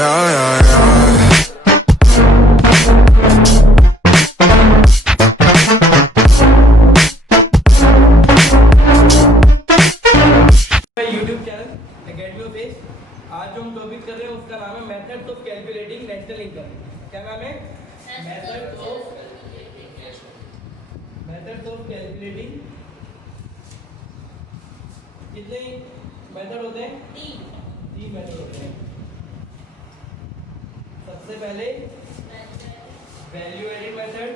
Yeah, yeah, yeah. YouTube channel academy of edge. आज जो हम टॉपिक कर रहे हैं उसका नाम है methods of calculating national income. क्या नाम है? Methods of calculating. कितने मेथड होते हैं? तीन मेथड होते हैं। सबसे पहले वैल्यू एडिड मेथड,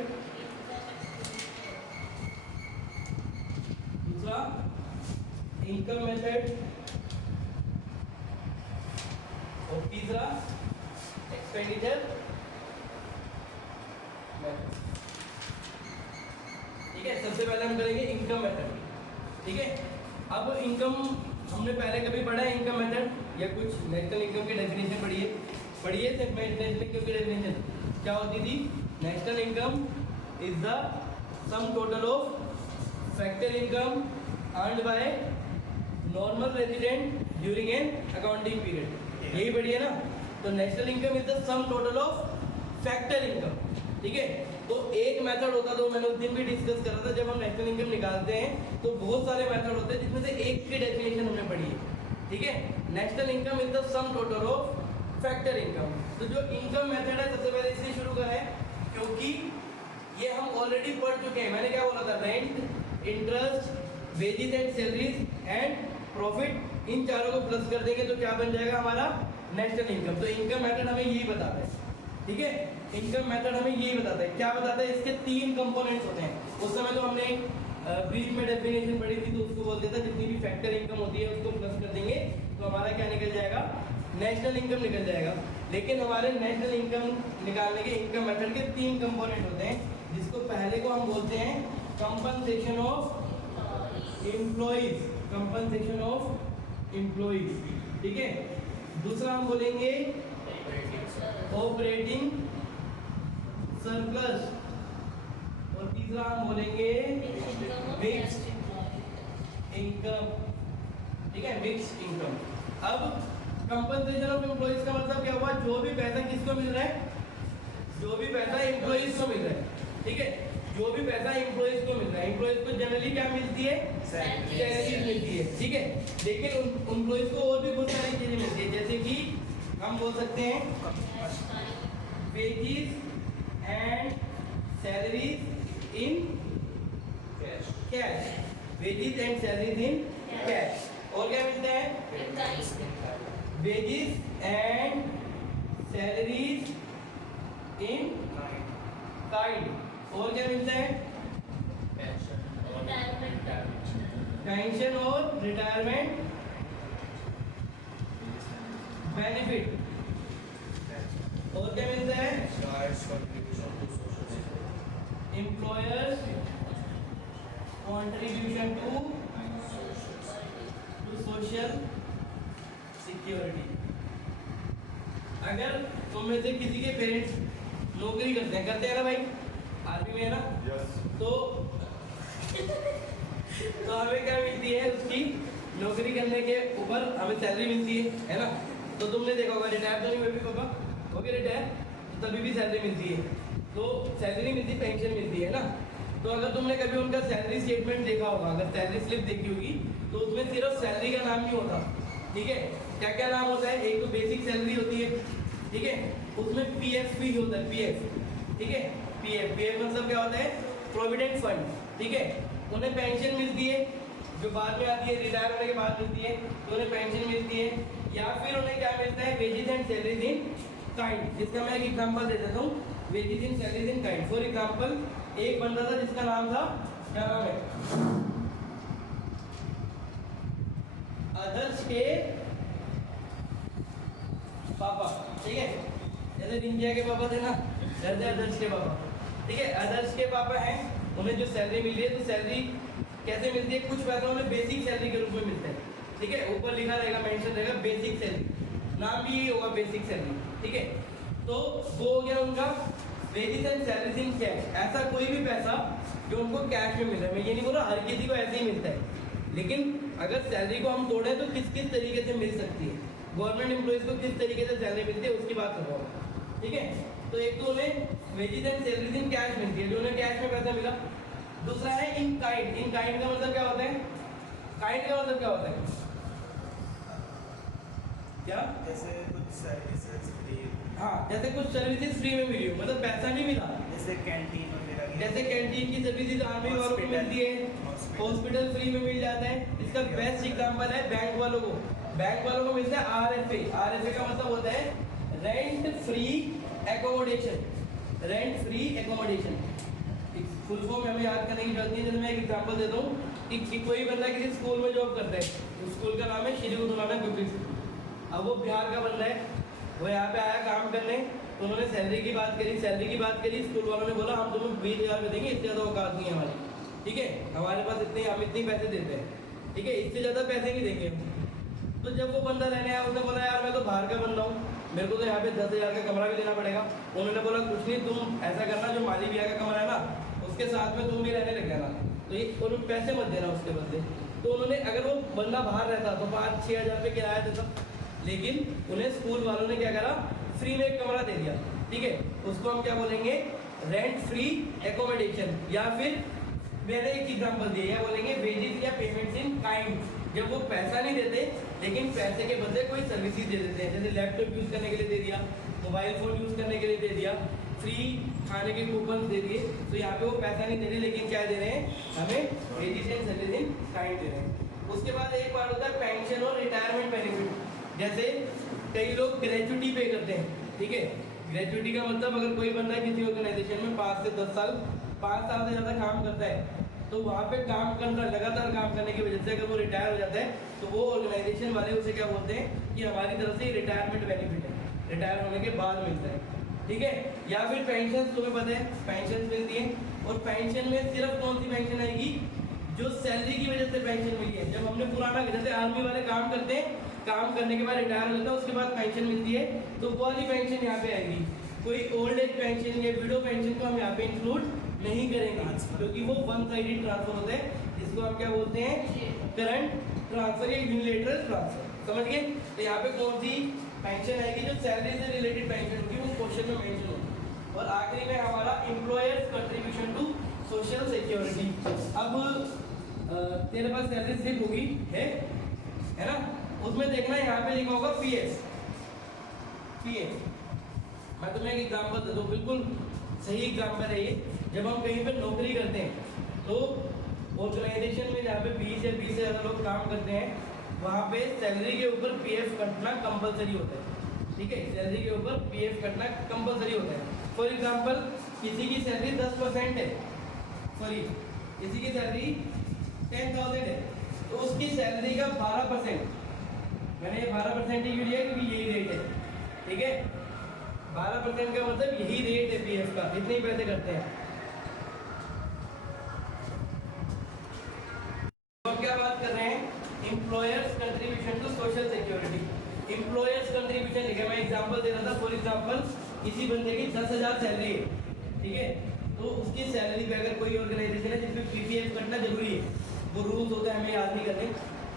दूसरा इनकम मेथड और तीसरा एक्सपेंडिचर मेथड। ठीक है, सबसे पहले हम करेंगे इनकम मेथड। ठीक है, अब इनकम हमने पहले कभी पढ़ा है इनकम मेथड या कुछ नेशनल इनकम की डेफिनेशन पढ़िए सिर्फ नेशनल इनकम की डेफिनेशन क्या होती थी? National income is the sum total of factor income earned by normal resident during an accounting period. यही पढ़िए ना। तो national income is the sum total of factor income. ठीक है, तो एक मेथड होता तो मैंने उस दिन भी डिस्कस करा था, जब हम नेशनल इनकम निकालते हैं तो बहुत सारे मेथड होते हैं जिसमें से एक की डेफिनेशन हमने पढ़ी है। ठीक है, national income is the sum total of factor income. तो जो इनकम मेथड है सबसे पहले इससे शुरू करें क्योंकि ये हम ऑलरेडी पढ़ चुके हैं। मैंने क्या बोला था? Rent, interest, wages and salaries and profit, इन चारों को प्लस कर देंगे तो क्या बन जाएगा हमारा? National income. तो इनकम मेथड हमें यही बताता है। ठीक है, इनकम मेथड हमें यही बताता है। क्या बताता है? इसके तीन कंपोनेंट्स होते हैं। उस समय तो हमने ब्रीफ में डेफिनेशन पढ़ी थी तो उसको बोलते थे जितनी भी फैक्टर इनकम होती है उसको प्लस कर देंगे तो हमारा क्या निकल जाएगा? नेशनल इनकम निकल जाएगा। लेकिन हमारे नेशनल इनकम निकालने के इनकम मेथड के तीन कंपोनेंट होते हैं, जिसको पहले को हम बोलते हैं compensation of employees. Compensation of employees. ठीक है, दूसरा हम बोलेंगे ऑपरेटिंग सरप्लस और तीसरा हम बोलेंगे मिक्स्ड इनकम। ठीक है, मिक्स्ड इनकम। अब कंपनसेशन ऑफ एम्प्लॉइज का मतलब क्या हुआ? जो भी पैसा किसको मिल रहा है? जो भी पैसा एम्प्लॉइज को मिल रहा है। ठीक है, जो भी पैसा एम्प्लॉइज को मिल रहा है, एम्प्लॉइज को जनरली क्या मिलती है? सैलरी मिलती है। ठीक है, लेकिन एम्प्लॉइज को और भी बहुत सारी चीजें मिलती है, जैसे कि हम बोल सकते हैं wages and salaries in cash. Wages and salaries in cash. और क्या मिलता है? Wages and salaries in kind. और क्या मिलता है? पेंशन और रिटायरमेंट बेनिफिट। और क्या मिलता है? Employer's contribution to social security. अगर तुम में से किसी के पेरेंट्स नौकरी करते हैं ना भाई, आर्मी में है ना? तो हमें क्या मिलती है? उसकी नौकरी करने के ऊपर हमें सैलरी मिलती है ना? तो तुमने देखा होगा, रिटायर तो नहीं हुए भी पापा, हो गए रिटायर, तो तभी भी सैलरी मिलती है। तो सैलरी मिलती, पेंशन मिलती है ना? तो अगर तुमने कभी उनका सैलरी स्टेटमेंट देखा होगा, अगर सैलरी स्लिप देखी होगी तो उसमें सिर्फ सैलरी का नाम नहीं होता। ठीक है, क्या क्या नाम होता है? एक तो बेसिक सैलरी होती है। ठीक है, उसमें पीएफ भी होता है, पीएफ। ठीक है, पीएफ मतलब क्या होता है? Provident fund. ठीक है, उन्हें पेंशन मिलती है जो बाद में आती है, रिटायर होने के बाद मिलती है, तो उन्हें पेंशन मिलती है। या फिर उन्हें क्या मिलता है? Wages and salaries in kind. जिसका मैं एक एग्जांपल दे देता हूँ, wages and salaries in kind. For example, एक बंदा था जिसका नाम था, क्या नाम है? आदर्श के पापा। ठीक है, जैसे रिंकिया के पापा थे ना, जैसे आदर्श के पापा। ठीक है, आदर्श के पापा हैं, उन्हें जो सैलरी मिल रही है, तो सैलरी कैसे मिलती है? कुछ पैसा उन्हें बेसिक सैलरी के रूप में मिलता है। ठीक है, ऊपर लिखा रहेगा, मेंशन रहेगा बेसिक सैलरी, नाम भी यही होगा बेसिक सैलरी। ठीक है, तो वो हो गया उनका wages and salaries in cash. ऐसा कोई भी पैसा जो उनको कैश में मिल रहा है, मैं ये नहीं बोल रहा हर किसी को ऐसे ही मिलता है, लेकिन अगर सैलरी को हम तोड़ें तो किस किस तरीके से मिल सकती है, गवर्नमेंट एम्प्लॉइज को किस तरीके से सैलरी मिलती है उसकी बात कर रहा हूँ, ठीक है। तो एक तो उन्हें wages and salaries in cash मिलती है, जो उन्हें कैश में पैसा मिला। दूसरा है इन काइंड। इन काइंड का मतलब क्या होता है? काइंड का मतलब क्या होता है? क्या? जैसे कुछ सर्विसेज फ्री, हाँ, जैसे कुछ सर्विसेज फ्री में मिली हो, मतलब पैसा नहीं मिला। जैसे कैंटीन वगैरह की, जैसे कैंटीन की सर्विसेज आर्मी वालों को मिलती है, हॉस्पिटल फ्री में मिल जाता है। इसका बेस्ट एग्जांपल है बैंक वालों को। बैंक वालों को मिलता है आरएफए। आरएफए का मतलब होता है rent free accommodation. Rent free accommodation full form हमें याद करने की जरूरत नहीं है। जैसे मैं एक एग्जांपल देता हूँ कि कोई बंदा किसी स्कूल में जॉब करता है, उस स्कूल का नाम है श्री गुरु नानक पब्लिक स्कूल। अब वो बिहार का बंदा है, वो यहाँ पे आया काम करने, तो उन्होंने सैलरी की बात करी। सैलरी की बात करी, स्कूल वालों ने बोला हम तुम्हें 20,000 रुपये देंगे, इससे ज़्यादा औकात नहीं है हमारी, ठीक है, हमारे पास इतने, हम इतने पैसे देते हैं, ठीक है, इससे ज़्यादा पैसे नहीं देंगे। तो जब वो बंदा रहने आया, उसने बोला यार मैं तो बाहर का बंदा हूँ, मेरे को तो यहाँ पे 10,000 का कमरा भी लेना पड़ेगा। उन्होंने बोला कुछ नहीं, तुम ऐसा करना, जो माली भैया का कमरा है ना, उसके साथ में तुम भी रहने लग जाना, तो ये उन्होंने पैसे मत देना उसके बदले। तो उन्होंने, अगर वो बंदा बाहर रहता तो 5-6 हज़ार रुपये किराया देता, लेकिन उन्हें स्कूल वालों ने क्या करा, फ्री में एक कमरा दे दिया, ठीक है। उसको हम क्या बोलेंगे? Rent free accommodation. या फिर मैंने एक एग्जांपल दिया, या बोलेंगे वेजेस या पेमेंट्स इन काइंड। जब वो पैसा नहीं देते लेकिन पैसे के बदले कोई सर्विसेज दे देते हैं, जैसे लैपटॉप यूज़ करने के लिए दे दिया, मोबाइल फ़ोन यूज़ करने के लिए दे दिया, फ्री खाने के कूपन दे दिए। तो यहाँ पे वो पैसा नहीं दे रहे, लेकिन क्या दे रहे हैं? हमें wages and services in kind दे रहे हैं। उसके बाद एक बार होता है पेंशन और रिटायरमेंट बेनिफिट। जैसे कई लोग ग्रेजुटी पे करते हैं, ठीक है। ग्रेजुटी का मतलब अगर कोई बंदा किसी ऑर्गेनाइजेशन में 5 से 10 साल, 5 साल से ज़्यादा काम करता है, तो वहाँ पे काम करना, लगातार काम करने की वजह से अगर वो रिटायर हो जाता है, तो वो ऑर्गेनाइजेशन वाले उसे क्या बोलते हैं कि हमारी तरफ से रिटायरमेंट बेनिफिट है, रिटायर होने के बाद मिलता है, ठीक है। या फिर पेंशन, तुम्हें पता है पेंशन मिलती है, और पेंशन में सिर्फ कौन सी पेंशन आएगी? जो सैलरी की वजह से पेंशन मिली है। जब हमने पुराना, जैसे आर्मी वाले काम करते हैं, काम करने के बाद रिटायर हो जाता है, उसके बाद पेंशन मिलती है, तो वो वाली पेंशन यहाँ पे आएगी। कोई ओल्ड एज पेंशन या विडो पेंशन को हम यहाँ पे इंक्लूड नहीं करेंगे, क्योंकि वो वन साइडेड ट्रांसफर होता है, जिसको हम क्या बोलते हैं? करंट ट्रांसफर या यूनिलेटरल ट्रांसफर, समझ गए। तो यहाँ पे कौन सी पेंशन आएगी? जो सैलरी से रिलेटेड पेंशन होगी, वो क्वेश्चन में मेंशन होगी। और आखिरी में हमारा employer's contribution to social security. अब तेरे पास सैलरी स्लिप होगी, है ना, उसमें देखना यहाँ पे लिखा होगा पीएफ। मैं तुम्हें एक एग्जांपल दे दूँ, बिल्कुल सही एग्जांपल है ये। जब हम कहीं पे नौकरी करते हैं, तो ऑर्गेनाइजेशन में जहाँ पे 20 या 20 से ज़्यादा लोग काम करते हैं, वहाँ पे सैलरी के ऊपर पीएफ कटना कंपलसरी होता है, ठीक है। सैलरी के ऊपर पीएफ कटना कंपलसरी होता है। फॉर एग्जांपल, किसी की सैलरी 10% है, सॉरी किसी की सैलरी 10,000 है, तो उसकी सैलरी का 12%, मैंने ये 12% ही लिया क्योंकि यही रेट है, ठीक है। 12% का मतलब यही रेट है पीएफ का, इतने ही पैसे करते हैं। तो हम क्या बात कर रहे हैं? Employer's contribution to social security. Employer's contribution लिखा, मैं एग्जांपल दे रहा था। फॉर एग्जांपल, किसी बंदे की 10,000 सैलरी है, ठीक है, तो उसकी सैलरी पे अगर कोई ऑर्गेनाइजेशन है जिसमें पीपीएफ कटना जरूरी है, वो रूल्स होते हैं, हमें याद नहीं करने,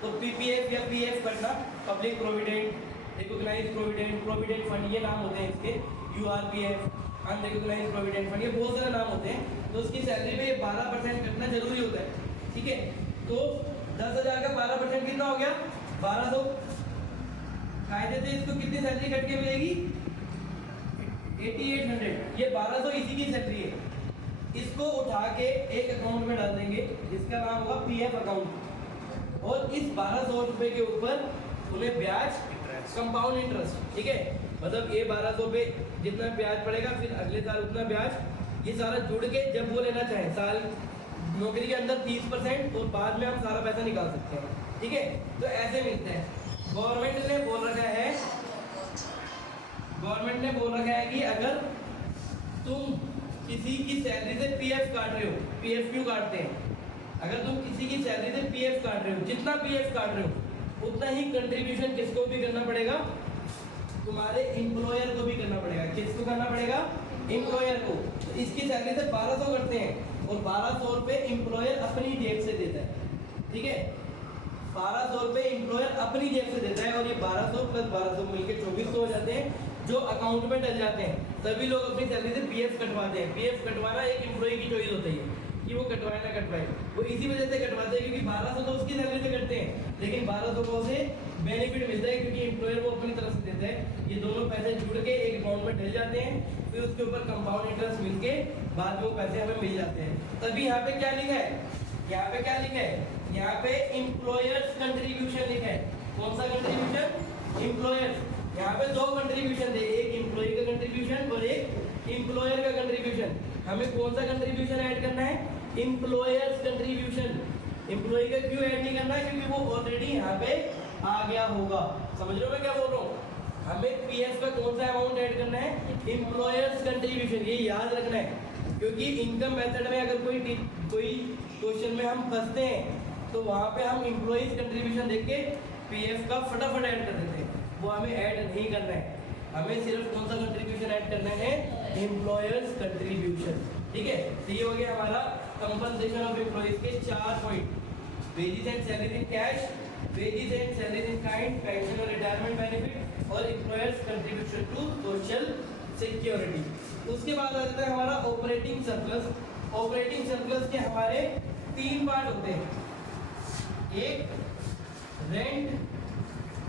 तो पीपीएफ या पीएफ कटना, public provident, recognised provident fund, ये नाम होते हैं इसके, यूआरपीएफ, अनरिकॉग्नाइज्ड प्रोविडेंट फंड, ये बहुत सारे नाम होते हैं। तो उसकी सैलरी पे 12% कटना जरूरी होता है, ठीक है। तो 10,000 का 12% कितना हो गया? 1200। कायदे से इसको कितनी सैलरी कट के मिलेगी? 8800। ये 1200 इसी की सैलरी है। इसको उठा के एक अकाउंट में डाल देंगे जिसका नाम होगा पीएफ अकाउंट, और इस 1200 रुपए के ऊपर उन्हें ब्याज, कंपाउंड इंटरेस्ट, ठीक है, मतलब ये 1200 पे जितना ब्याज पड़ेगा, फिर अगले साल उतना ब्याज, ये सारा जुड़ के जब वो लेना चाहे, साल नौकरी के अंदर 30%, और बाद में हम सारा पैसा निकाल सकते हैं, ठीक है। तो ऐसे मिलते हैं। गवर्नमेंट ने बोल रखा है कि अगर तुम किसी की सैलरी से पीएफ काट रहे हो, पीएफ क्यों काटते हैं? अगर तुम किसी की सैलरी से पीएफ काट रहे हो, जितना पीएफ काट रहे हो उतना ही कंट्रीब्यूशन किसको भी करना पड़ेगा? तुम्हारे एम्प्लॉयर को भी करना पड़ेगा। किसको करना पड़ेगा? एम्प्लॉयर को। तो इसकी सैलरी से 1200 करते हैं, और 1200 रुपये एम्प्लॉयर अपनी जेब से देता है, ठीक है। 1200 रुपए एम्प्लॉयर अपनी जेब से देता है और ये 1200 प्लस 1200 मिलके 2400 हो जाते हैं जो अकाउंट में डल जाते हैं। सभी लोग अपनी सैलरी से पीएफ कटवाते हैं। पीएफ कटवाना एक एम्प्लॉय की चॉइस होती है कि वो कटवाए ना कटवाए। वो इसी वजह से कटवाते हैं क्योंकि 1200 तो उसकी सैलरी से कटते हैं, लेकिन 1200 को उसे बेनिफिट मिलता है क्योंकि एम्प्लॉयर वो अपनी तरफ से देता है। ये दोनों पैसे जुड़ के एक अकाउंट में डल जाते हैं, फिर उसके ऊपर कंपाउंड इंटरेस्ट मिलके बाद में वो पैसे हमें मिल जाते हैं। तभी यहाँ पे क्या लिखा है, यहाँ पे क्या लिखा है, यहाँ पे एम्प्लॉयर्स कंट्रीब्यूशन लिखा है। कौन सा कंट्रीब्यूशन, एम्प्लॉयर्स। यहाँ पे दो कंट्रीब्यूशन थे, एक एम्प्लॉय का कंट्रीब्यूशन और एक एम्प्लॉयर का कंट्रीब्यूशन। हमें कौन सा कंट्रीब्यूशन ऐड करना है, एम्प्लॉयर्स कंट्रीब्यूशन। एम्प्लॉय का क्यों ऐड नहीं करना है, क्योंकि वो ऑलरेडी यहाँ पे आ गया होगा। समझ रहे हो मैं क्या बोल रहा हूँ। हमें पीएफ का कौन सा अमाउंट ऐड करना है, एम्प्लॉयर्स कंट्रीब्यूशन। ये याद रखना है क्योंकि इनकम मेथड में अगर कोई क्वेश्चन में हम फंसते हैं तो वहाँ पे हम एम्प्लॉयज कंट्रीब्यूशन देख के पीएफ का फटाफट ऐड कर देते हैं। वो हमें ऐड नहीं करना है, हमें सिर्फ कौन सा कंट्रीब्यूशन ऐड करना है, एम्प्लॉयर्स कंट्रीब्यूशन। ठीक है, तो ये हो गया हमारा कंपनसेशन ऑफ एम्प्लॉयज के 4 point. Wages and salaries in cash, wages and salaries in kind, pension और रिटायरमेंट बेनिफिट और employer's contribution to social security. उसके बाद आ जाता है हमारा ऑपरेटिंग सरप्लस। ऑपरेटिंग सरप्लस के हमारे 3 पार्ट होते हैं, एक रेंट,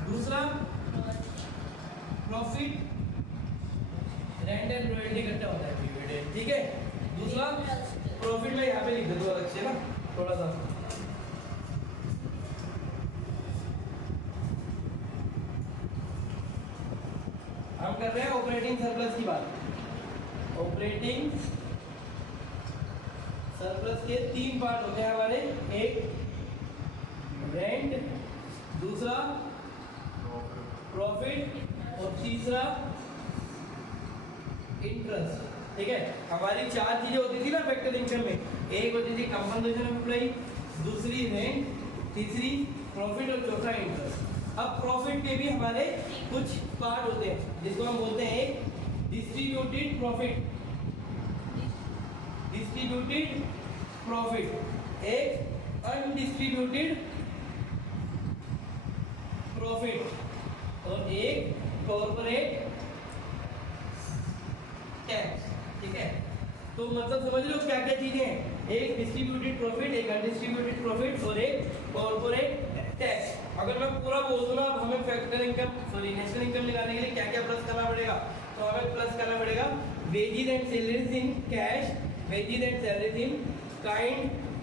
दूसरा प्रॉफिट, रेंट एंड रॉयल्टी इकट्ठा होता है डिविडेंड। ठीक है, दूसरा प्रॉफिट में यहाँ पे लिख देता हूँ अलग से ना थोड़ा सा। हम कर रहे हैं ऑपरेटिंग सरप्लस की बात। ऑपरेटिंग सरप्लस के 3 पार्ट होते हैं हमारे, एक रेंट, दूसरा प्रॉफिट और तीसरा इंटरेस्ट। ठीक है, हमारी 4 चीजें होती थी ना फैक्टर इनकम में। एक होती थी कंपनसेशन ऑफ एम्प्लॉय, दूसरी रेंट, तीसरी प्रॉफिट और चौथा इंटरेस्ट। अब प्रॉफिट के भी हमारे कुछ पार्ट होते हैं जिसको हम बोलते हैं एक डिस्ट्रीब्यूटेड प्रॉफिट, डिस्ट्रीब्यूटेड प्रॉफिट, एक अनडिस्ट्रीब्यूटेड प्रॉफिट और एक कॉर्पोरेट टैक्स। ठीक है, तो मतलब समझ लो क्या क्या चीजें हैं, एक डिस्ट्रीब्यूटेड प्रॉफिट, एक अनडिस्ट्रीब्यूटेड प्रॉफिट और एक कॉर्पोरेट टैक्स। अगर मैं पूरा बोल दूं ना, अब हमें factor income sorry national income निकालने के लिए क्या क्या प्लस करना पड़ेगा, तो हमें प्लस करना पड़ेगा wages and salaries in cash, wages and salaries in kind,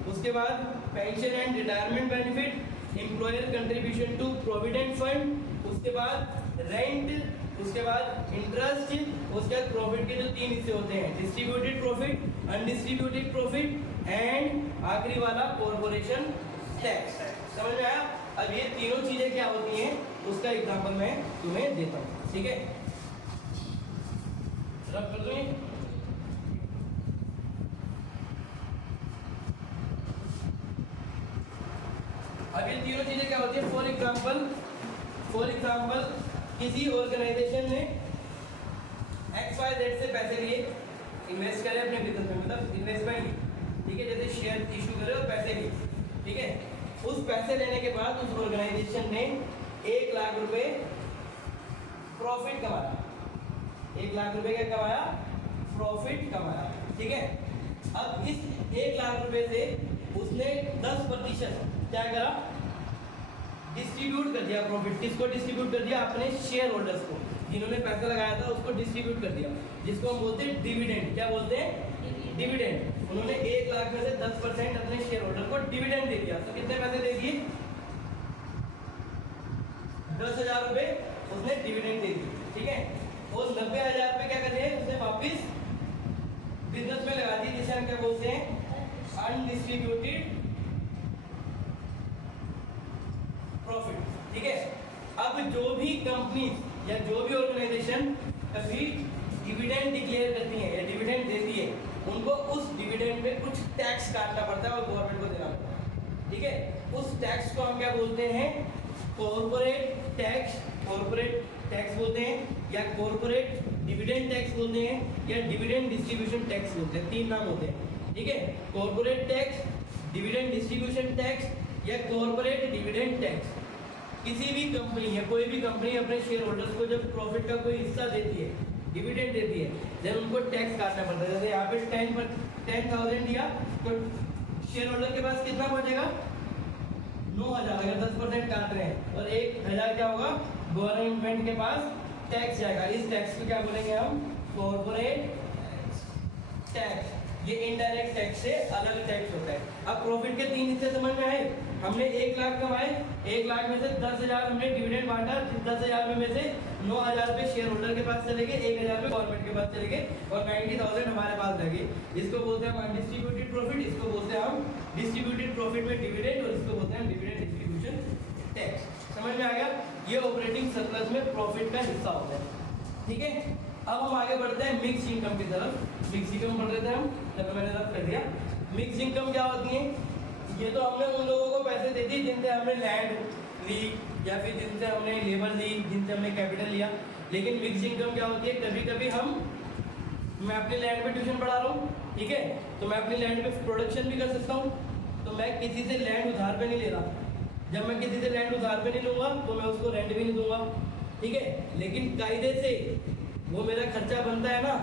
उसके बाद pension and retirement benefit, employer contribution to provident fund, उसके बाद रेंट, उसके बाद इंटरेस्ट, उसके बाद प्रॉफिट के जो 3 हिस्से होते हैं, distributed profit, undistributed profit and आखिरी वाला कॉर्पोरेशन टैक्स। समझ में आया। अब ये तीनों चीजें क्या होती हैं उसका एग्जांपल मैं तुम्हें देता हूँ। ठीक है, रब कर दो। अब ये तीनों चीजें क्या होती है, फॉर एग्जाम्पल किसी ऑर्गेनाइजेशन ने XYZ से पैसे लिए, इन्वेस्ट करे अपने बिजनेस में, मतलब इन्वेस्टमेंट। ठीक है, जैसे शेयर इशू करे और पैसे लिए। ठीक है, उस पैसे लेने के बाद उस ऑर्गेनाइजेशन ने 1 लाख रुपए प्रॉफिट कमाया। 1 लाख रुपए क्या कमाया, प्रॉफिट कमाया। ठीक है, अब इस 1 लाख रुपए से उसने 10% क्या करा, डिस्ट्रीब्यूट कर दिया प्रॉफिट। किसको डिस्ट्रीब्यूट कर दिया, अपने शेयर होल्डर्स को, जिन्होंने पैसा लगाया था उसको डिस्ट्रीब्यूट कर दिया, जिसको हम बोलते हैं डिविडेंड। क्या बोलते हैं, डिविडेंड। उन्होंने 1 लाख में से 10% अपने शेयर होल्डर को डिविडेंड दे दिया। तो कितने पैसे दे दिए, 10,000 रुपए उसने डिविडेंड दे दिए। ठीक है, और 90,000 रुपए क्या कर दिए उसने वापिस बिजनेस में लगा दिए, जिसे हम क्या बोलते हैं, अनडिस्ट्रीब्यूटेड प्रॉफिट। ठीक है, अब जो भी कंपनी या जो भी ऑर्गेनाइजेशन कभी डिविडेंड डिक्लेयर करती है या डिविडेंड देती है, उनको उस डिविडेंड पे कुछ टैक्स काटना पड़ता है और गवर्नमेंट को देना पड़ता है। ठीक है, उस टैक्स को हम क्या बोलते हैं, कॉर्पोरेट टैक्स, कॉर्पोरेट टैक्स बोलते हैं, या कॉर्पोरेट डिविडेंड टैक्स बोलते हैं, या डिविडेंड डिस्ट्रीब्यूशन टैक्स बोलते हैं। 3 नाम होते हैं। ठीक है, corporate tax, dividend distribution tax या कॉर्पोरेट डिविडेंड टैक्स। किसी भी कंपनी या कोई भी कंपनी अपने शेयर होल्डर्स को जब प्रॉफिट का कोई हिस्सा देती है, डिविडेंड देती है, जब उनको टैक्स काटना पड़ता है। जैसे यहाँ पे 10,000 दिया तो शेयर होल्डर के पास कितना पहुंचेगा? 9,000। अगर 10% काट रहे हैं और 1,000 क्या होगा? गवर्नमेंट के पास टैक्स जाएगा। इस टैक्स को क्या बोलेंगे हम? Corporate tax. ये इनडायरेक्ट टैक्स से अलग टैक्स होता है। अब प्रॉफिट के 3 हिस्से समझ में आए। हमने 1 लाख कमाए, 1 लाख में से 10,000 हमने डिविडेंड बांटा, 10,000 में से 9,000 रुपये शेयर होल्डर के पास चले गए, 1,000 रुपये गवर्नमेंट के पास चले गए और 90,000 हमारे पास रह गए। इसको बोलते हैं हम अनडिस्ट्रीब्यूटेड प्रॉफिट, इसको बोलते हैं हम डिस्ट्रीब्यूटेड प्रॉफिट में डिविडेंड और इसको बोलते हैं डिविडेंड डिस्ट्रीब्यूशन टैक्स। समझ में आ गया? ये ऑपरेटिंग सरप्लस में प्रॉफिट का हिस्सा होता है। ठीक है, अब हम आगे बढ़ते हैं मिक्स इनकम की तरफ। मिक्स इनकम पढ़ रहे थे हम, चलो मैंने रद्द कर दिया। मिक्स इनकम क्या होती है? ये तो हमने उन लोगों को पैसे दे दिए जिनसे हमने लैंड ली या फिर जिनसे हमने लेबर ली, जिनसे हमने कैपिटल लिया। लेकिन मिक्स इनकम क्या होती है? कभी कभी मैं अपनी लैंड पे ट्यूशन पढ़ा रहा हूँ, ठीक है, तो मैं अपनी लैंड पे प्रोडक्शन भी कर सकता हूँ। तो मैं किसी से लैंड उधार पे नहीं ले रहा। जब मैं किसी से लैंड उधार पे नहीं लूँगा तो मैं उसको रेंट भी नहीं दूंगा, ठीक है। लेकिन कायदे से वो मेरा खर्चा बनता है ना,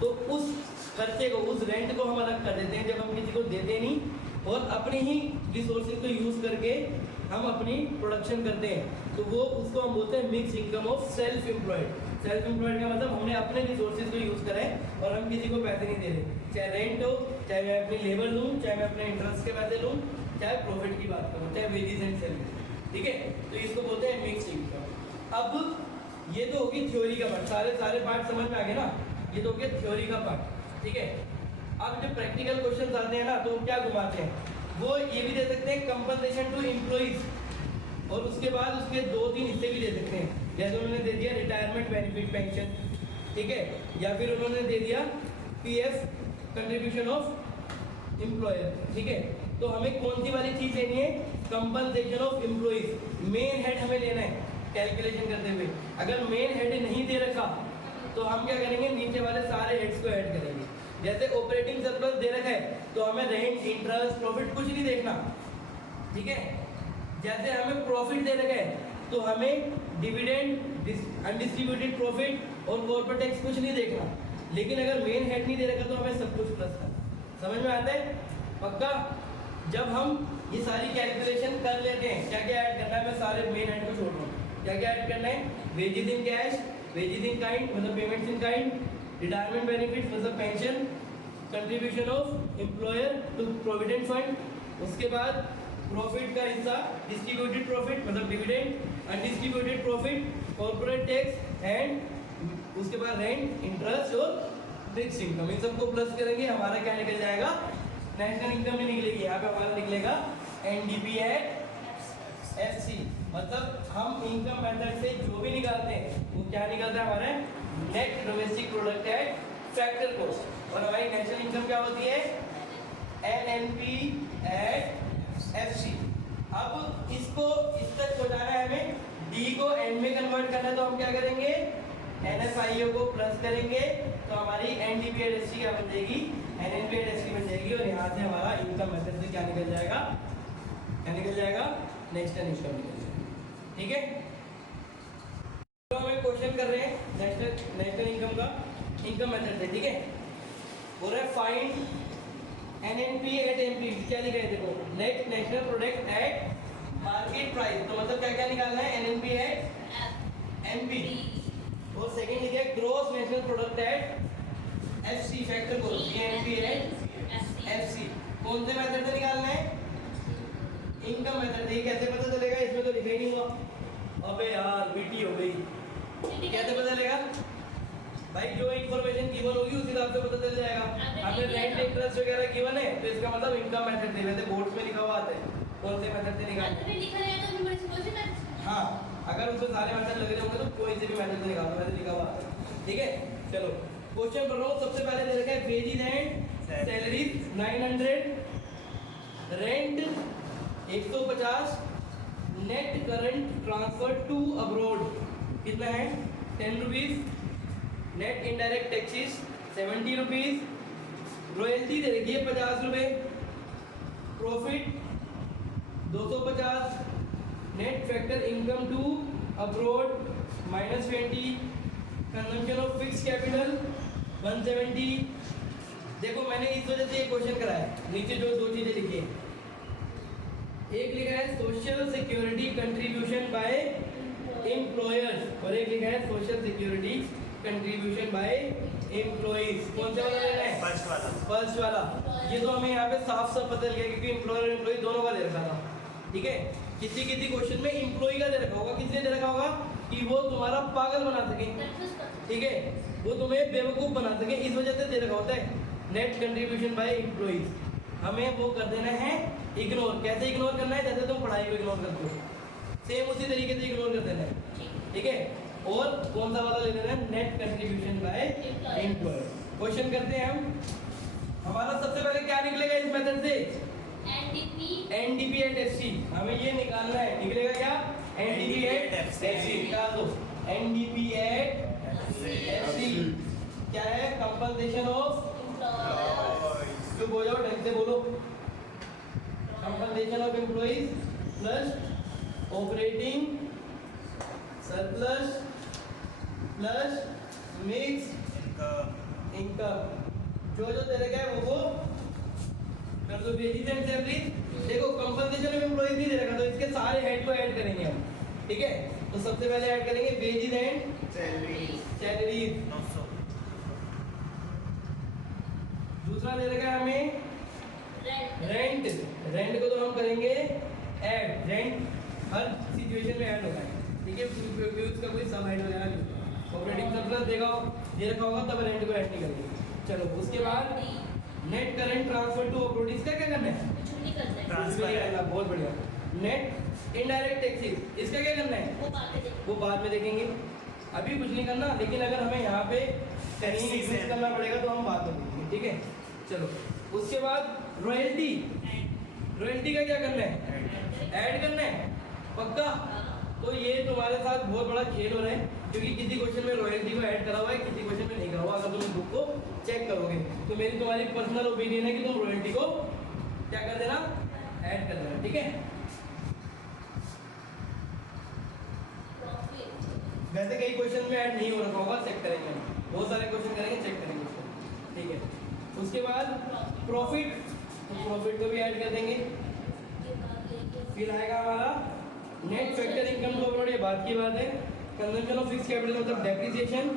तो उस खर्चे को, उस रेंट को हम अलग कर देते हैं जब हम किसी को देते नहीं और अपने ही रिसोर्सेज को यूज़ करके हम अपनी प्रोडक्शन करते हैं। तो वो उसको हम बोलते हैं mix income of self employed. Self employed का मतलब हमने अपने रिसोर्सेज को यूज़ करा है और हम किसी को पैसे नहीं दे रहे, चाहे रेंट हो, चाहे मैं अपनी लेबर लूँ, चाहे मैं अपने इंटरेस्ट के पैसे लूँ, चाहे प्रॉफिट की बात करूँ, चाहे वेजेस एंड सैलरी, ठीक है। तो इसको बोलते हैं मिक्स इनकम। अब ये तो होगी थ्योरी का पार्ट, सारे पार्ट समझ में आ गए ना। ये तो हो गया थ्योरी का पार्ट, ठीक है। अब जब प्रैक्टिकल क्वेश्चन आते हैं ना तो क्या घुमाते हैं? वो ये भी दे सकते हैं कंपनसेशन टू एम्प्लॉइज और उसके बाद उसके 2-3 हिस्से भी दे सकते हैं। जैसे उन्होंने दे दिया रिटायरमेंट बेनिफिट पेंशन, ठीक है, या फिर उन्होंने दे दिया पीएफ कंट्रीब्यूशन ऑफ एम्प्लॉयर, ठीक है। तो हमें कौन सी वाली चीज लेनी है? Compensation of employees. Main head हमें लेना है कैलकुलेशन करते हुए। अगर मेन हेड नहीं दे रखा तो हम क्या करेंगे? नीचे वाले सारे हेड्स को ऐड करेंगे। जैसे ऑपरेटिंग सरप्लस दे रखा है तो हमें रेंट, इंटरेस्ट, प्रॉफिट कुछ नहीं देखना, ठीक है। जैसे हमें प्रॉफिट दे रखा है तो हमें डिविडेंड, अनडिस्ट्रीब्यूटेड प्रॉफिट और कॉर्पोरेट टैक्स कुछ नहीं देखना। लेकिन अगर मेन हेड नहीं दे रखा तो हमें सब कुछ प्लस करना। समझ में आता है? पक्का? जब हम ये सारी कैलकुलेशन कर लेते हैं, क्या क्या ऐड करना है? मैं सारे मेन हेड को छोड़ रहा हूँ। क्या क्या ऐड करना है? Wages in cash, wages in kind मतलब payments in kind, retirement benefits मतलब pension, contribution of employer to provident fund, उसके बाद प्रॉफिट का हिस्सा, डिस्ट्रीब्यूटेड प्रॉफिट मतलब dividend, undistributed profit, corporate tax and उसके बाद रेंट, इंटरेस्ट और फिक्स इनकम। इन सबको प्लस करेंगे, हमारा क्या निकल जाएगा? नेशनल इनकम नहीं निकलेगी, यहाँ पे हमारा निकलेगा एनडीपी एट एफसी। मतलब हम इनकम मेथड से जो भी निकालते हैं वो क्या निकलता है? हमारे net domestic product at factor cost. और हमारी नेशनल इनकम क्या होती है? NNP at FC. अब इसको इस तक पहुंचाना है हमें, डी को एन में कन्वर्ट करना है तो हम क्या करेंगे? एनएफआईओ को प्लस करेंगे तो हमारी एनडीपी एट एफसी क्या बन जाएगी? एनएनपी एट एफसी बन जाएगी। और यहाँ से हमारा इनकम मेथड से क्या निकल जाएगा? क्या निकल जाएगा? नेशनल इनकम निकल जाएगा, ठीक है। तो हम एक क्वेश्चन कर रहे हैं नेशनल इनकम का इनकम मेथड से, ठीक है। बोल रहे फाइंड एनएनपी एट एमपी। क्या लिखा है? देखो, net national product at market price. तो मतलब क्या क्या निकालना है? NNP at MP. और सेकंड लिखा है gross national product at FC factor को एनएनपी एट एफसी। कौन से मेथड से निकालना है? Income method. ये कैसे पता चलेगा? इसमें तो लिखा ही नहीं हुआ। अबे यार बीटी हो गई। कैसे पता चलेगा भाई? जो इन्फॉर्मेशन गिवन होगी उस हिसाब से पता चल जाएगा। हमने रेंट, इंटरेस्ट वगैरह गिवन है तो इसका मतलब इनकम मेथड से। वैसे बोर्ड्स में लिखा हुआ आता है कौन से मेथड से निकालना है। हाँ, अगर उसमें सारे मेथड लगे होंगे तो कोई से भी मेथड से निकालो, वैसे लिखा हुआ आता है, ठीक है। चलो क्वेश्चन पढ़ रहा हूँ। सबसे पहले दे रखा है wages and salary 900, rent 150, net current transfer to abroad कितना है? 10 rupees, net indirect taxes 70 rupees, royalty दे रखी है 50 रुपए, profit 250 net factor income to abroad -20 consumption of fix capital 170। देखो मैंने इस वजह से ये क्वेश्चन कराया है, नीचे जो दो चीजें लिखी है, एक लिखा है social security contribution bye employers और एक लिखा है social security contribution bye employees. कौन सा वाला लेना है? फर्स्ट वाला। फर्स्ट वाला। ये तो हमें यहाँ पे साफ साफ पता चल गया क्योंकि एम्प्लॉयर और एम्प्लॉय दोनों का दे रखा था, ठीक है। किसी किसी क्वेश्चन में एम्प्लॉय का दे रखा होगा, किसने दे रखा होगा कि वो तुम्हारा पागल बना सके, ठीक है, वो तुम्हें बेवकूफ बना सके, इस वजह से दे रखा होता है नेट कंट्रीब्यूशन बाय एम्प्लॉइज। हमें वो कर देना है इग्नोर। कैसे इग्नोर करना है? जैसे तुम पढ़ाई को इग्नोर करते हो, सेम उसी तरीके से इग्नोर कर देना है, ठीक है। और कौन सा वाला ले लेना है? Net contribution by employer. Question करते हैं हम। हमारा सबसे पहले क्या निकलेगा इस मेथड से? NDP at FC. हमें ये निकालना है, निकलेगा क्या? एनडीपी एट एफसी निकाल दो। एनडीपी एट एफसी क्या है? कंपनसेशन ऑफ, तो बोल जाओ ढंग से बोलो, compensation of employees plus operating surplus plus mix income. जो जो दे रखा है वो कर दो। Wages and salaries. देखो कंपनसेशन ऑफ एम्प्लॉइज नहीं दे रखा तो इसके सारे हेड को ऐड करेंगे हम, ठीक है। तो सबसे पहले ऐड करेंगे वेजेस एंड सैलरीज। दूसरा दे रखा है हमें रेंट। रेंट को तो हम करेंगे ऐड, रेंट हर सिचुएशन में ऐड होता है, ठीक है। फ्यूज का कोई सम ऐड हो जाएगा नहीं। ऑपरेटिंग सरप्लस देगा दे रखा होगा तब रेंट को ऐड नहीं करेंगे। चलो उसके बाद net current transfer to operating, इसका क्या करना है? ट्रांसफर। बहुत बढ़िया। नेट इनडायरेक्ट टैक्सेस, इसका क्या करना है? वो बाद में देखेंगे, अभी कुछ नहीं करना। लेकिन अगर हमें यहाँ पे कहीं यूज करना पड़ेगा तो हम बाद में देखेंगे, ठीक है। चलो उसके बाद रॉयल्टी। रॉयल्टी का क्या करना है? ऐड करना है, पक्का। तो ये तुम्हारे साथ बहुत बड़ा खेल हो रहा है क्योंकि किसी क्वेश्चन में रॉयल्टी को ऐड करा हुआ है, किसी क्वेश्चन में नहीं करा हुआ। अगर तुम बुक को चेक करोगे तो मेरी तुम्हारी पर्सनल ओपिनियन है कि तुम रॉयल्टी को क्या कर देना? ऐड कर देना, ठीक है। वैसे कई क्वेश्चन में ऐड नहीं हो रखा होगा, चेक करेंगे हम, बहुत सारे क्वेश्चन करेंगे, चेक करेंगे उसको, ठीक है। उसके बाद प्रॉफिट, तो प्रॉफिट को भी ऐड कर देंगे। फिर आएगा हमारा net factor income to abroad, ये बात की बात है। कंजम्पशन ऑफ फिक्स कैपिटल मतलब डेप्रिसिएशन।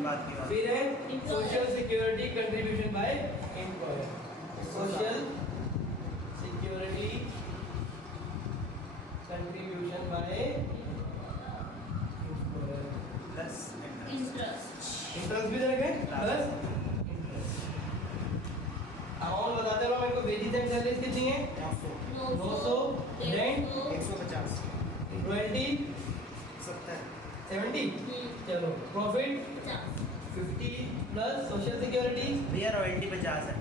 फिर है social security contribution by employer. Social security contribution by plus interest भी दे रखे हैं, प्लस अमाउंट बताते रहो मेरे को। वेजेस एंड सैलरीज कितनी है? 900। रेंट 150। रॉयल्टी 70। चलो प्रॉफिट 50 प्लस सोशल सिक्योरिटी भैया रॉयल्टी 50 है।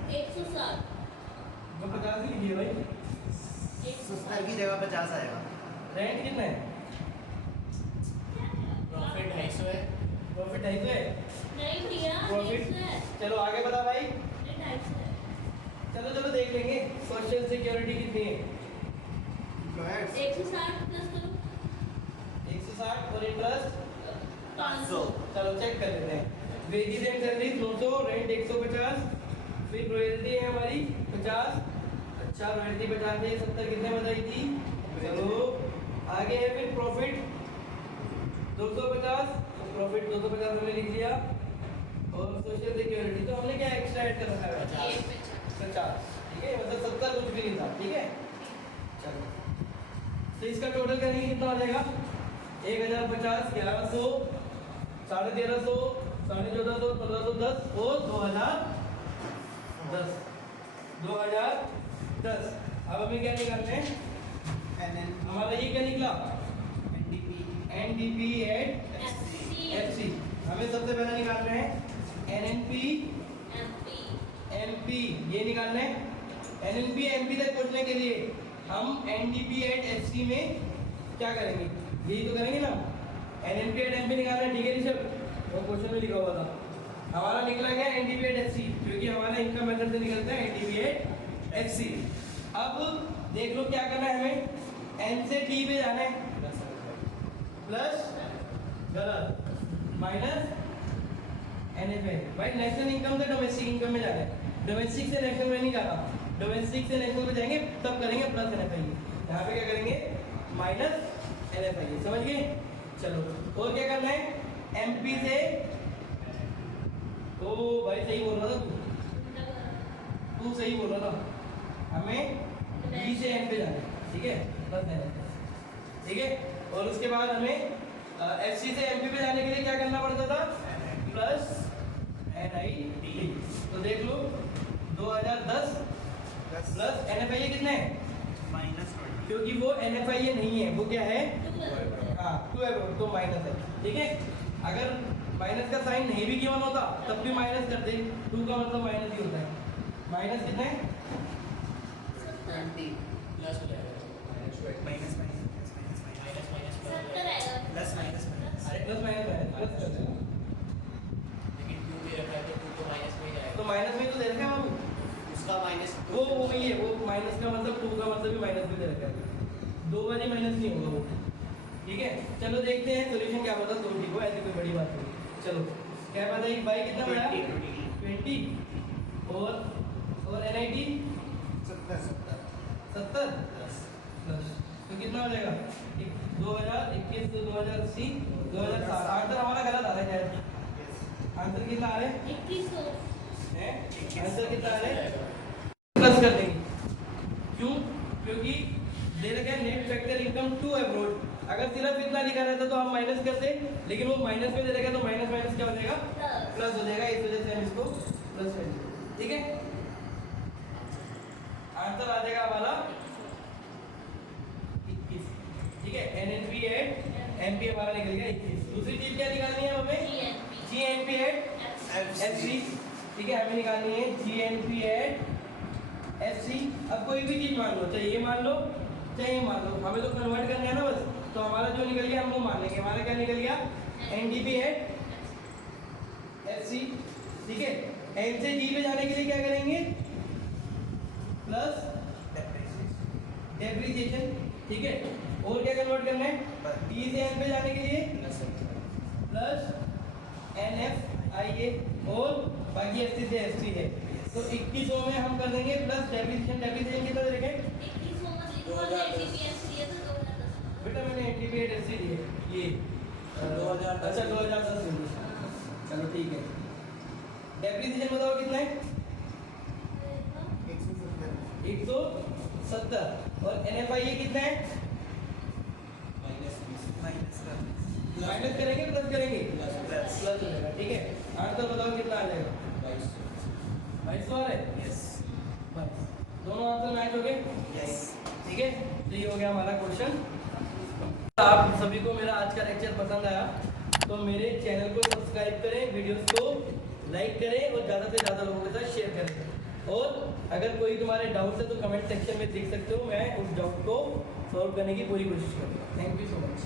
50 ही लिखिए भाई। 70 की जगह 50 आएगा। रेंट कितना है? प्रॉफिट 250 है। प्रॉफिट 250 है। प्रॉफिट चलो आगे बता भाई। चलो देख लेंगे सोशल सिक्योरिटी कितनी है। 160 और इंटरेस्ट 500। चलो चेक कर लेते हैं। वेजेस एंड सैलरीज 900, रेंट 150, फिर रॉयल्टी है हमारी 50। अच्छा रॉयल्टी 50 है, 70 कितने बताई थी? चलो आगे है फिर प्रॉफिट 250, तो प्रॉफिट 250 हमने लिख लिया। और सोशल सिक्योरिटी तो हमने क्या एक्स्ट्रा ऐड कर रखा है? 50, ठीक है, मतलब 70 कुछ भी नहीं था, ठीक है। चलो तो इसका टोटल करेंगे कितना आ जाएगा? 1050, 1100, 1350, 1450, 1510 और 2010। 2010। अब हमें क्या निकालना है? हमारा ये क्या निकला? NDP at FC. हमें सबसे पहले निकालना है एनएनपी एमपी, ये निकालना है। एनएनपी एमपी तक पहुंचने के लिए हम एनडीपी एट एफसी में क्या करेंगे? यही तो करेंगे ना। एनएनपी एट एमपी निकालना है, ठीक है ऋषभ? वो क्वेश्चन में लिखा हुआ था हमारा, निकला गया एनडीपी एट एफसी क्योंकि हमारा इनकम मेथड से निकलता है एनडीपी एट एफसी। अब देख लो क्या करना है हमें। एन से टी पे जाना है, प्लस गलत माइनस NFI। भाई नेशनल इनकम से डोमेस्टिक इनकम में जाना है, डोमेस्टिक से नेशनल में नहीं जाना। डोमेस्टिक से नेशनल में जाएंगे तब करेंगे प्लस NFI। यहाँ पे क्या करेंगे, माइनस NFI। समझ गए? चलो और क्या करना है, MP से, ओ भाई सही बोल रहा था तू सही बोल रहा था, हमें B से N पे जाना है, ठीक है, प्लस NFI, ठीक है। और उसके बाद हमें FC से MP पे जाने के लिए क्या करना पड़ता था, प्लस NIT। तो देख लो 2010 प्लस NFI कितना है, -20। क्योंकि वो NFI नहीं है, वो क्या है, हाँ 2 है, तो माइनस है, ठीक है। अगर माइनस का साइन नहीं भी गिवन होता तब भी माइनस कर दे, 2 का मतलब माइनस ही होता है। माइनस कितना है, 20 प्लस हो जाएगा, माइनस प्लस माइनस अरे प्लस माइनस है, प्लस कर देना। लेकिन 2 भी रखा है तो 2 तो माइनस में ही जाएगा, तो माइनस में तो दे रखा है बाबू, उसका माइनस वो वही है, वो माइनस का मतलब 2 का मतलब भी माइनस में दे रखा है, 2 वाली माइनस नहीं होगा वो, ठीक है। चलो देखते हैं सॉल्यूशन क्या बता, तो ठीक हो, ऐसी कोई बड़ी बात नहीं। चलो क्या पता है, बाई कितना बड़ा, 20 और NIT 70 प्लस, तो कितना हो जाएगा, 2021 से 2080 2060। आंसर हमारा गलत आ रहा है शायद, आंसर कितना आ रहा है, 2100 है, आंसर कितना आ रहा है, प्लस कर देंगे। क्यों, क्योंकि दे रखा है net factor income to abroad. अगर सिर्फ इतना लिखा रहता तो हम माइनस करते, लेकिन वो माइनस में दे रखा है तो माइनस माइनस क्या हो जाएगा, प्लस हो जाएगा, इस वजह से हम इसको प्लस कर देंगे, ठीक है। आंसर आ जाएगा हमारा 21, ठीक है। NNP एट MP हमारा निकल गया 21। दूसरी चीज क्या निकालनी है हमें, GNP एट FC, ठीक है, हमें निकालनी है GNP एट FC। अब कोई भी चीज मान लो, चाहे ये मान लो चाहे ये मान लो, हमें तो कन्वर्ट करना है ना बस, तो हमारा जो निकल गया हम वो मान लेंगे। हमारा क्या निकल गया, NDP एट FC, ठीक है। N से G पे जाने के लिए क्या करेंगे, प्लस डेप्रिसिएशन, ठीक है। और क्या कन्वर्ट करना है, D से N पे जाने के लिए प्लस NFIA, और बाकी FC से ST है, तो 2100 में हम कर देंगे प्लस डेप्रिसिएशन। डेप्रिसिएशन कितना दे रखे, 2100 बेटा मैंने NDP एट FC दिए ये 2010, अच्छा 2010। चलो ठीक है, डेप्रिसिएशन बताओ कितना है, 170, और NFIA कितना है, माइनस करेंगे प्लस करेंगे, प्लस हो जाएगा, ठीक है। आंसर बताओ कितना आ जाएगा, 2200 आ रहा है, यस बस दोनों आंसर मैच हो गए, यस, ठीक है। तो ये हो गया हमारा क्वेश्चन। आप सभी को मेरा आज का लेक्चर पसंद आया तो मेरे चैनल को सब्सक्राइब करें, वीडियोस को लाइक करें और ज़्यादा से ज़्यादा लोगों के साथ शेयर करें। और अगर कोई तुम्हारे डाउट है तो कमेंट सेक्शन में लिख सकते हो, मैं उस डाउट को सॉल्व करने की पूरी कोशिश करूँगा। Thank you so much.